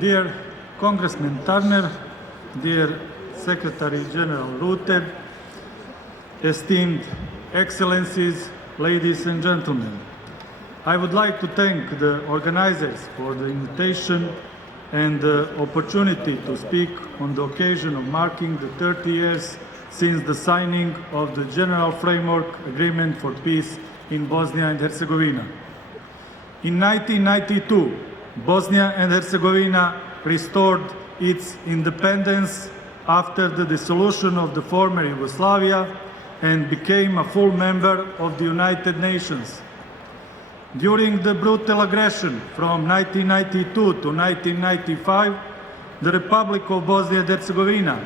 Dear Congressman Turner, dear Secretary General Rutte, esteemed Excellencies, ladies and gentlemen, I would like to thank the organizers for the invitation and the opportunity to speak on the occasion of marking the 30 years since the signing of the General Framework Agreement for Peace in Bosnia and Herzegovina. In 1992, Bosnia and Herzegovina restored its independence after the dissolution of the former Yugoslavia and became a full member of the United Nations. During the brutal aggression from 1992 to 1995, the Republic of Bosnia and Herzegovina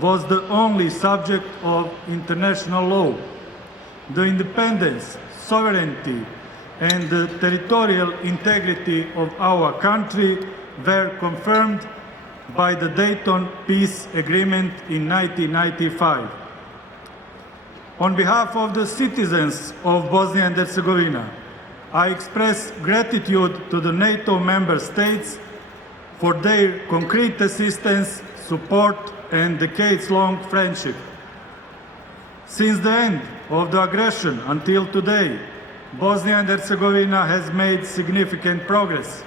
was the only subject of international law. The independence, sovereignty, and the territorial integrity of our country were confirmed by the Dayton Peace Agreement in 1995. On behalf of the citizens of Bosnia and Herzegovina, I express gratitude to the NATO member states for their concrete assistance, support, and decades-long friendship. Since the end of the aggression until today, Bosnia and Herzegovina has made significant progress.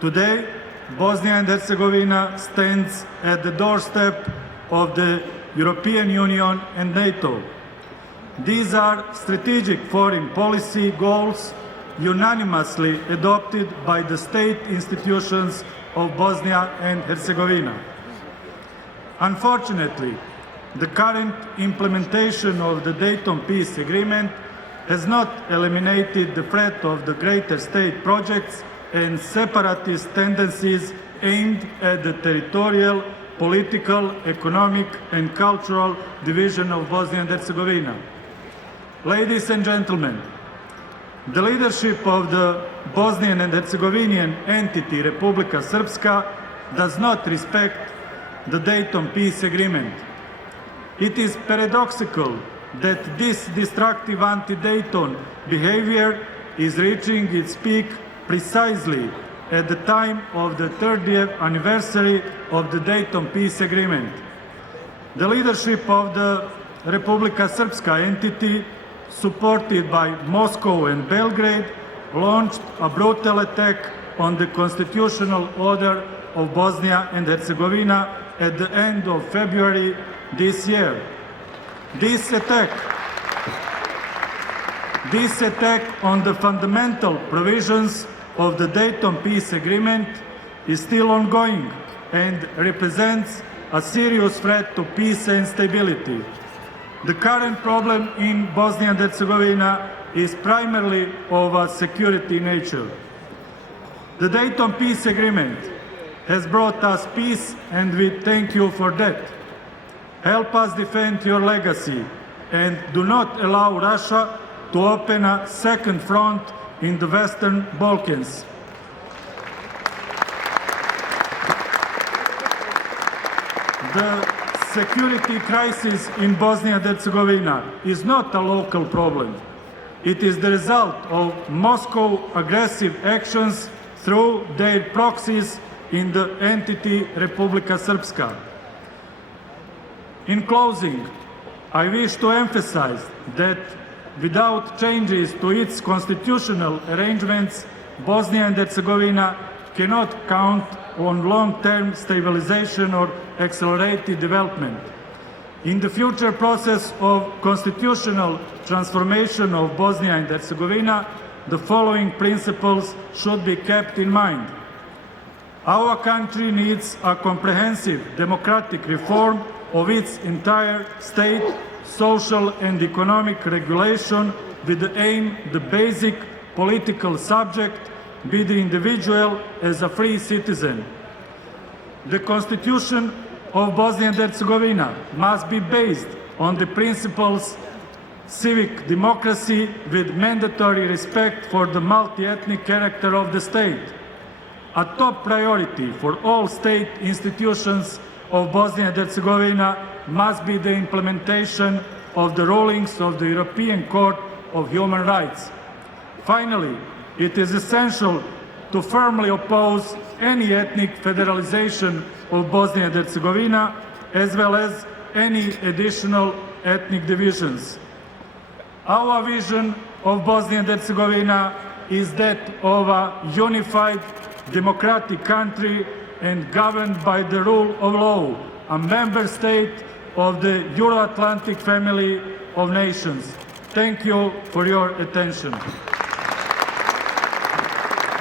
Today, Bosnia and Herzegovina stands at the doorstep of the European Union and NATO. These are strategic foreign policy goals unanimously adopted by the state institutions of Bosnia and Herzegovina. Unfortunately, the current implementation of the Dayton Peace Agreement has not eliminated the threat of the greater state projects and separatist tendencies aimed at the territorial, political, economic, and cultural division of Bosnia and Herzegovina. Ladies and gentlemen, the leadership of the Bosnian and Herzegovinian entity Republika Srpska does not respect the Dayton Peace Agreement. It is paradoxical that this destructive anti-Dayton behavior is reaching its peak precisely at the time of the 30th anniversary of the Dayton Peace Agreement. The leadership of the Republika Srpska entity, supported by Moscow and Belgrade, launched a brutal attack on the constitutional order of Bosnia and Herzegovina at the end of February this year. This attack on the fundamental provisions of the Dayton Peace Agreement is still ongoing and represents a serious threat to peace and stability. The current problem in Bosnia and Herzegovina is primarily of a security nature. The Dayton Peace Agreement has brought us peace, and we thank you for that. Help us defend your legacy and do not allow Russia to open a second front in the Western Balkans. The security crisis in Bosnia and Herzegovina is not a local problem. It is the result of Moscow's aggressive actions through their proxies in the entity Republika Srpska. In closing, I wish to emphasize that without changes to its constitutional arrangements, Bosnia and Herzegovina cannot count on long-term stabilization or accelerated development. In the future process of constitutional transformation of Bosnia and Herzegovina, the following principles should be kept in mind. Our country needs a comprehensive democratic reform of its entire state, social and economic regulation with the aim, the basic political subject, be the individual as a free citizen. The Constitution of Bosnia and Herzegovina must be based on the principles civic democracy with mandatory respect for the multi-ethnic character of the state. A top priority for all state institutions of Bosnia and Herzegovina must be the implementation of the rulings of the European Court of Human Rights. Finally, it is essential to firmly oppose any ethnic federalization of Bosnia and Herzegovina, as well as any additional ethnic divisions. Our vision of Bosnia and Herzegovina is that of a unified democratic country and governed by the rule of law, a member state of the Euro-Atlantic family of nations. Thank you for your attention.